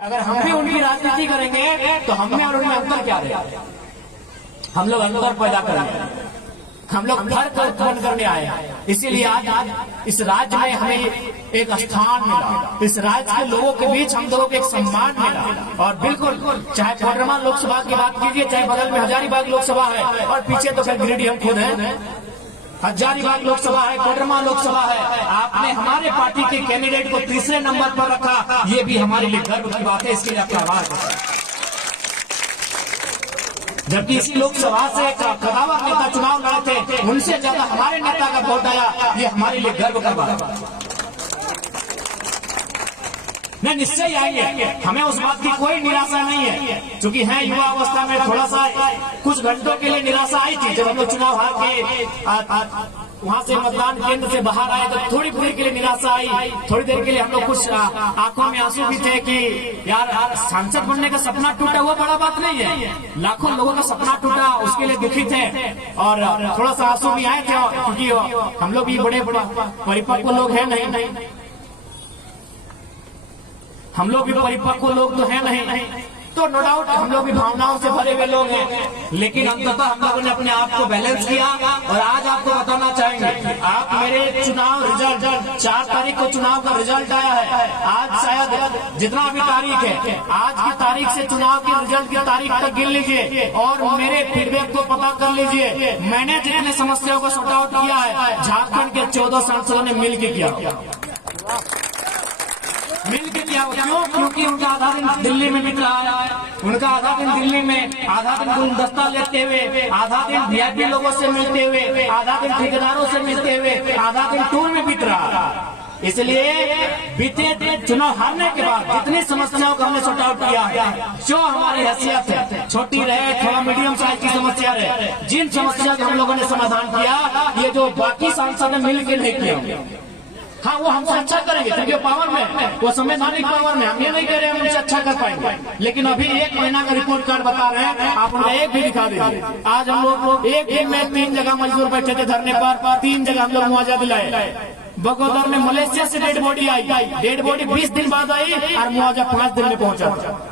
अगर हम भी उनकी राजनीति करेंगे तो हम में और उनमें अंतर क्या रहेगा? हम लोग अंतर पैदा करेंगे, हम लोग फर्क उत्पन्न करने आए हैं। इसीलिए आज इस राज्य में हमें एक स्थान मिला, इस राज्य के लोगों के बीच हम लोगों को एक सम्मान मिला। और बिल्कुल चाहे कोडरमा लोकसभा की बात कीजिए, चाहे बगल में हजारीबाग लोकसभा है और पीछे तो फिर गिरिडीह हम खुद हैं। हजारीबाग लोकसभा है, कोडरमा लोकसभा है, आपने हमारे पार्टी के कैंडिडेट को तीसरे नंबर पर रखा, ये भी हमारे लिए गर्व की बात है। इसके लिए आपका आभार है। जबकि इसी लोकसभा से कदावर नेता चुनाव लड़े थे, उनसे ज्यादा हमारे नेता का वोट आया, ये हमारे लिए गर्व का बात है। नहीं, निश्चय आएंगे, हमें उस बात की कोई निराशा नहीं है। क्योंकि है युवा अवस्था में थोड़ा सा कुछ घंटों के लिए निराशा आई थी, जब हम लोग चुनाव हार के वहां से मतदान केंद्र से बाहर आए तो थोड़ी देर के लिए निराशा आई। थोड़ी देर के लिए हम लोग कुछ आंखों में आंसू भी थे कि यार सांसद बनने का सपना टूटा, वो बड़ा बात नहीं है। लाखों लोगों का सपना टूटा, उसके लिए दुखी थे और थोड़ा सा आंसू भी आए थे, क्योंकि हम लोग भी बड़े परिपक्व लोग हैं नहीं, हम लोग भी परिपक्व लोग तो है नहीं, तो नो डाउट हम लोग भी भावनाओं से भरे हुए लोग हैं। लेकिन अंततः हम लोगों ने अपने आप को बैलेंस किया और आज आपको बताना चाहेंगे, आप मेरे चुनाव रिजल्ट 4 तारीख को चुनाव का रिजल्ट आया है। आज शायद जितना भी तारीख है, आज की तारीख से चुनाव के रिजल्ट की तारीख तक गिन लीजिए और मेरे फीडबैक को पता कर लीजिए। मैंने जितने समस्याओं को सॉर्ट आउट किया है, झारखंड के 14 सांसदों ने मिलकर किया। मिलकर किया क्यों? क्योंकि उनका आधा दिन दिल्ली में बीत रहा है, उनका आधा दिन दिल्ली में, आधा दिन गुलदस्ता लेते हुए, आधा दिन वीआईपी लोगों से मिलते हुए, आधा दिन ठेकेदारों से मिलते हुए, आधा दिन टूर में बीत रहा है। इसलिए बीते चुनाव हारने के बाद जितनी समस्याओं को हमने सॉर्ट आउट किया है, जो हमारी हैसियत है, छोटी रहे थोड़ा मीडियम साइज की समस्या रहे, जिन समस्या का हम लोगों ने समाधान किया, ये जो बाकी सांसद ने मिलकर नहीं किया, हाँ वो हमसे अच्छा करेंगे क्योंकि पावर में, वो संवैधानिक पावर में। हम ये नहीं कह रहे हम उनसे अच्छा कर पाएंगे, लेकिन अभी 1 महीना का रिपोर्ट कार्ड बता रहे हैं, आप उनका एक भी दिखा दीजिए। आज हम लोग एक दिन में 3 जगह मजदूर बैठे थे धरने पर, 3 जगह हम लोग मुआवजा दिलाए। बगोदर में मलेशिया से डेड बॉडी आई, डेड बॉडी 20 दिन बाद आई और मुआवजा 5 दिन में पहुंचा।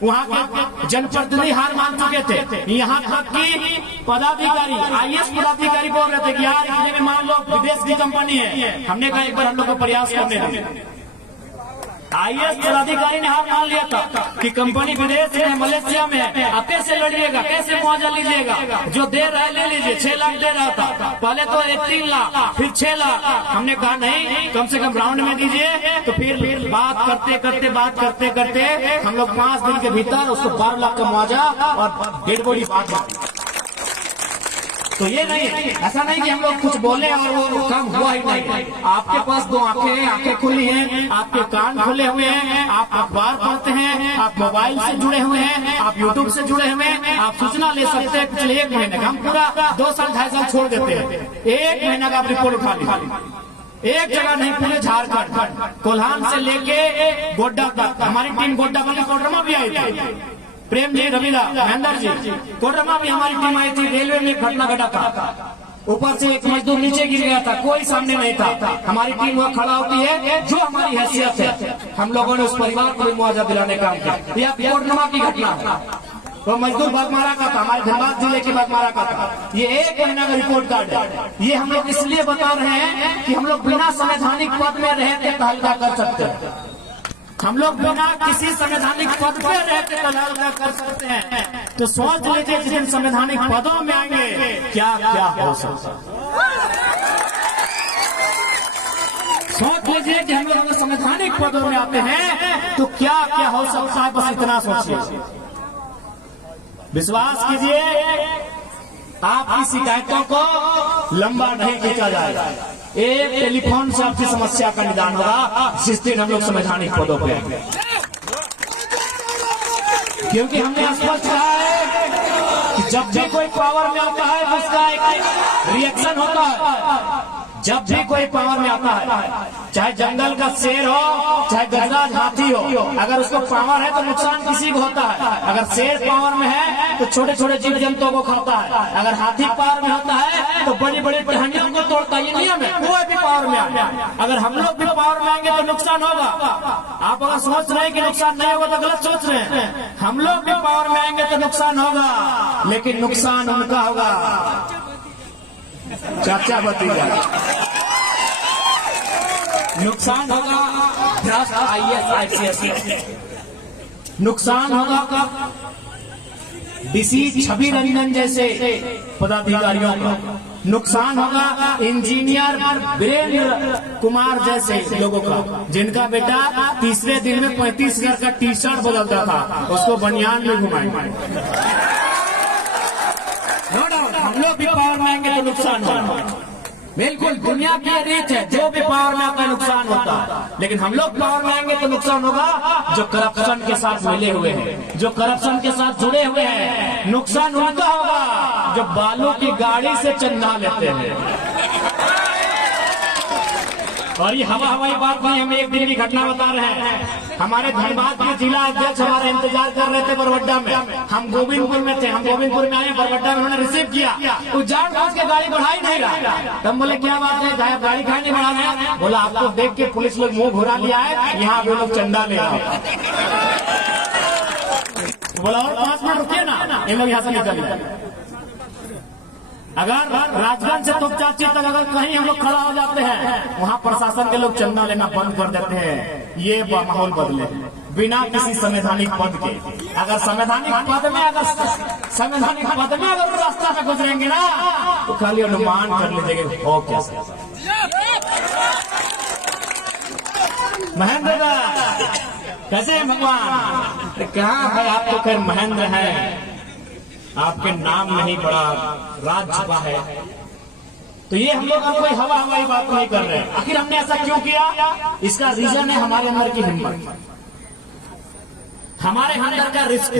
वहाँ के जनप्रतिनिधि हार मान चुके थे, यहाँ तक कि पदाधिकारी आईएएस पदाधिकारी बोल रहे थे कि यार इतने में मान लो विदेश की कंपनी है। हमने कहा एक बार हम लोग को प्रयास करने दें। आईएएस पदाधिकारी ने हार मान लिया था कि कंपनी विदेश में, मलेशिया में है, आप कैसे लड़िएगा, कैसे मुआवजा लीजिएगा? जो दे रहा है ले लीजिए। 6 लाख दे रहा था, पहले तो 3 लाख फिर 6 लाख। हमने कहा नहीं, कम से कम राउंड में दीजिए। तो फिर बात करते करते हम लोग 5 दिन के भीतर उसको 12 लाख का मुआवजा और डेड बॉडी बात। तो ये नहीं, ऐसा नहीं कि हम लोग कुछ बोले और वो काम हुआ ही नहीं। आपके पास 2 आंखें खुली हैं, आपके कान खुले हुए हैं, आप अखबार पढ़ते हैं, आप मोबाइल से जुड़े हुए हैं, आप यूट्यूब से जुड़े हुए हैं, आप सूचना ले सकते हैं। पिछले 1 महीने का, हम पूरा 2 साल 2.5 साल छोड़ देते हैं, 1 महीना का आप रिपोर्ट उठा लीजिए। एक जगह नहीं, पूरे झारखंड कोल्हान से लेके गोड्डा तक हमारी टीम, गोड्डा बल्कि कोडरमा भी आई थी। प्रेम जी, रविदा, महेंद्र जी, कोडरमा भी हमारी टीम आई थी। रेलवे में एक घटना घटा था, ऊपर से एक मजदूर नीचे गिर गया था, कोई सामने नहीं था। हमारी टीम वहाँ खड़ा होती है, जो हमारी हैसियत है, हम लोगों ने उस परिवार को भी मुआवजा दिलाने का काम किया। यह कोडरमा की घटना है, वो मजदूर बागमारा का था, हमारे धनबाद जिले के बागमारा का था। ये 1 महीना का रिपोर्ट कार्ड है। ये हम लोग इसलिए बता रहे हैं कि हम लोग बिना संवैधानिक पद में रहते तहलका कर सकते हैं। हम लोग बिना किसी संवैधानिक पद पे रहते तहलका कर सकते हैं। तो सोच लीजिए जिन संवैधानिक पदों में आएंगे क्या क्या हो सकता है। सोच लीजिए कि हम लोग संवैधानिक पदों में आते हैं तो क्या क्या हो सकता है, बस इतना सोचिए। विश्वास कीजिए, आपकी शिकायतों को लंबा नहीं खींचा जाएगा। एक टेलीफोन से आपकी समस्या का निदान होगा, जिस दिन हम लोग संवैधानिक पदों पे आएंगे। क्योंकि हमने स्पष्ट कहा है कि जब भी कोई पावर में आता है तो उसका एक रिएक्शन होता है। जब भी कोई पावर में आता है, चाहे जंगल का शेर हो, चाहे गजराज हाथी हो, अगर उसको पावर है तो नुकसान किसी को होता है। अगर शेर पावर में है तो छोटे छोटे जीव जंतुओं को खाता है, अगर हाथी पावर में होता है तो बड़ी बड़ी टहनियों को तोड़ता है। ये नियम है, कोई भी पावर में आए। अगर हम लोग भी पावर में आएंगे तो नुकसान होगा। आप अगर सोच रहे हैं कि नुकसान नहीं होगा तो गलत सोच रहे हैं। हम लोग भी पावर में आएंगे तो नुकसान होगा, लेकिन नुकसान उनका होगा चाचा भतीजा। नुकसान होगा भ्रष्ट IAS IPS, नुकसान होगा DC छवि रंजन जैसे पदाधिकारियों का, नुकसान होगा इंजीनियर वीरेंद्र कुमार जैसे लोगों का, जिनका बेटा तीसरे दिन में 35,000 का टी-शर्ट बदलता था, उसको बनियान में घुमाएंगे। हम लोग भी पावर में आएंगे तो नुकसान होगा। बिल्कुल दुनिया की रीत है, जो भी पावर में आता है नुकसान होता है, लेकिन हम लोग पावर में आएंगे तो नुकसान होगा जो करप्शन के साथ मिले हुए हैं, जो करप्शन के साथ जुड़े हुए हैं। नुकसान उनका होगा जो बालू की गाड़ी से चंदा लेते हैं। और ये हवाई बात नहीं, हम एक दिन की घटना बता रहे हैं। हमारे धनबाद के जिला अध्यक्ष हमारे इंतजार कर रहे थे बरवड्डा में, हम गोविंदपुर में थे, हम गोविंदपुर में आए, बरवड्डा में उन्होंने रिसीव किया, वो जान बूझ के गाड़ी बढ़ा ही नहीं रहा। तब बोले क्या बात है, गाड़ी खाए नहीं बढ़ा रहे? बोला आपको देख के पुलिस लोग मुंह घुरा लिया है, यहाँ पे लोग चंदा ले रहा है। बोला और 5 मिनट रुकिए ना, ये लोग यहाँ से निकल गए। अगर राजगंज से तोपचाची तक अगर कहीं हम लोग खड़ा हो जाते हैं, वहाँ प्रशासन के लोग चंदा लेना बंद कर देते हैं। ये माहौल बदले बिना किसी संवैधानिक पद के। अगर संवैधानिक पद में अगर रास्ता में गुजरेंगे ना तो खाली अनुमान कर लीजिएगा हो कैसे। महेंद्र कैसे हैं भगवान? कहाँ है आप तो खैर महेंद्र है, आपके नाम नहीं बड़ा राज छुपा है। तो ये हम लोग कोई हवाई बात नहीं कर रहे हैं। आखिर हमने ऐसा क्यों किया? इसका रीजन है हमारे अंदर की हिम्मत, हमारे अंदर का रिस्क।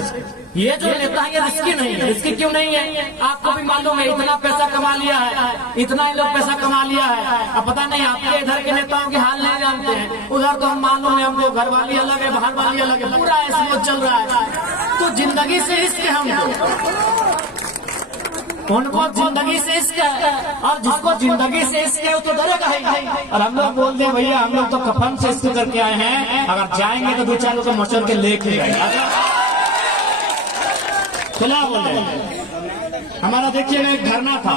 ये जो नेता है ये रिस्की नहीं है। रिस्की क्यों नहीं है? आपको भी मालूम है, इतना पैसा कमा लिया है, इतना ही लोग पैसा कमा लिया है। अब पता नहीं आपके इधर के नेताओं के हाल नहीं जानते हैं, उधर तो हम मालूम है, हमको घर वाली अलग है, बाहर वाली अलग है, पूरा ऐसा चल रहा है। तो जिंदगी से इश्क है हमको, उनको जिंदगी से इश्क है, और जिसको जिंदगी से इश्क है वो तो डरेगा ही। और हम लोग बोलते हैं भैया हम लोग तो कफन से इश्क करके आए हैं, अगर जाएंगे तो 2-4 लोग मचल के लेके जाएंगे। क्या बोले? हमारा देखिए ना एक धरना था,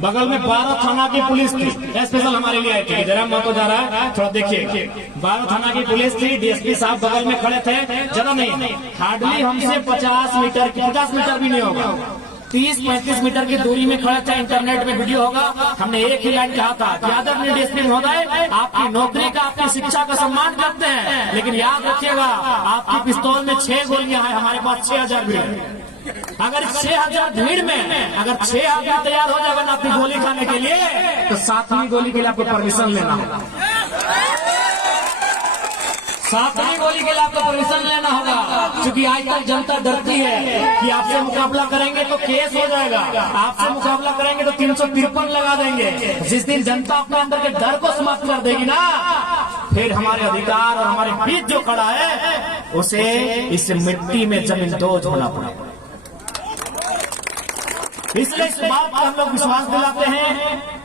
बगल में 12 थाना की पुलिस थी, स्पेशल हमारे लिए आई थी। जरा मत हो जा रहा है, थोड़ा देखिए। 12 थाना की पुलिस थी, DSP साहब बगल में खड़े थे, ज्यादा नहीं, हार्डली हमसे 50 मीटर भी नहीं होगा, 30-35 मीटर की दूरी में खड़े थे। इंटरनेट में वीडियो होगा, हमने एक ही लाइन कहा था कि आदरणीय DSP महोदय, आपकी नौकरी का, आपकी शिक्षा का सम्मान करते हैं, लेकिन याद रखिएगा आपकी पिस्तौल में 6 गोलियां हैं, हमारे पास 6000 भीड़ है। अगर 6000 भीड़ में अगर 6 आदमी तैयार हो जाएगा ना अपनी गोली खाने के लिए, तो 7वीं गोली के लिए आपको परमिशन लेना होगा। 7वीं गोली के लिए आपको परमिशन लेना होगा, क्योंकि आज तक जनता डरती है कि आपसे मुकाबला करेंगे तो केस हो जाएगा, आपसे मुकाबला करेंगे तो 353 लगा देंगे। जिस दिन जनता अपने अंदर के डर को समाप्त कर देगी ना, फिर हमारे अधिकार और हमारे बीच जो खड़ा है उसे इस मिट्टी में जमींदोज होना पड़ेगा। इसलिए इस बात पर हम लोग विश्वास दिलाते हैं